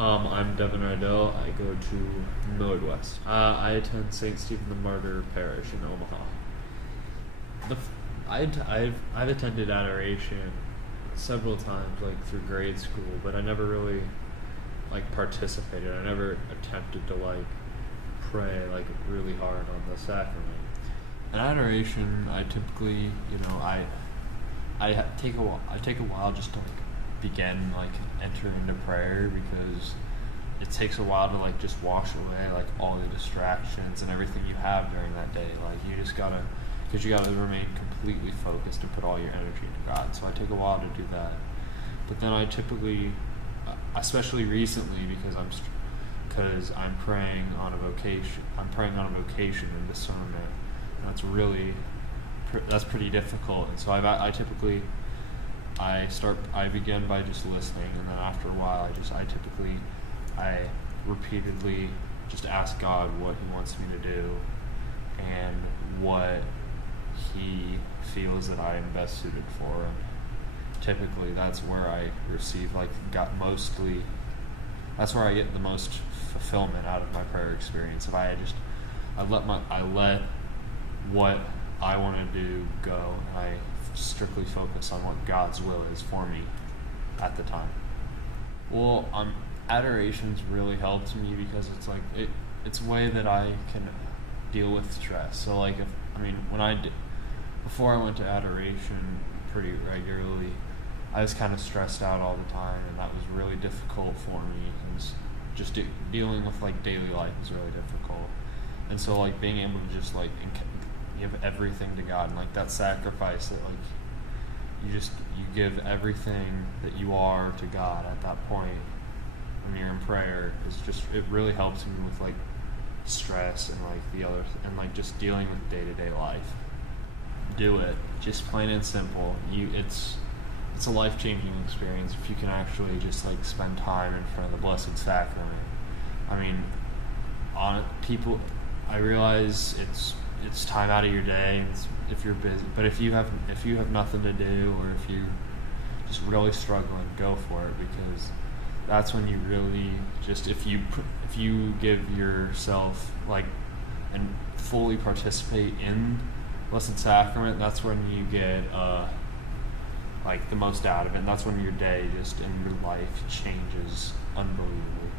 I'm Devin Rydell. I go to Millard West. I attend St. Stephen the Martyr Parish in Omaha. I've attended adoration several times, like through grade school, but I never really participated. I never attempted to pray really hard on the sacrament. In adoration, I typically, I take a while just to begin enter into prayer, because it takes a while to just wash away all the distractions and everything you have during that day. You just gotta, because you gotta remain completely focused and put all your energy into God. So I take a while to do that. But then I typically, especially recently, because I'm praying on a vocation. I'm praying on a vocation in discernment. And that's pretty difficult. And so I begin by just listening, and then after a while, I repeatedly just ask God what He wants me to do and what He feels that I am best suited for. And typically, that's where I receive that's where I get the most fulfillment out of my prayer experience. If I let what I want to do go, and I strictly focus on what God's will is for me at the time. Well, adoration's really helped me because it's a way that I can deal with stress. So before I went to adoration pretty regularly, I was kind of stressed out all the time, and that was really difficult for me. And just dealing with daily life is really difficult. And so being able to just give everything to God, and that sacrifice that you give everything that you are to God at that point when you're in prayer, it really helps me with stress and just dealing with day-to-day life. Do it, just plain and simple. It's a life-changing experience if you can actually just spend time in front of the Blessed Sacrament. I realize it's time out of your day if you're busy, but if you have nothing to do, or if you just really struggling, go for it, because that's when you really if you give yourself and fully participate in Blessed Sacrament, that's when you get the most out of it, and that's when your day and your life changes unbelievably.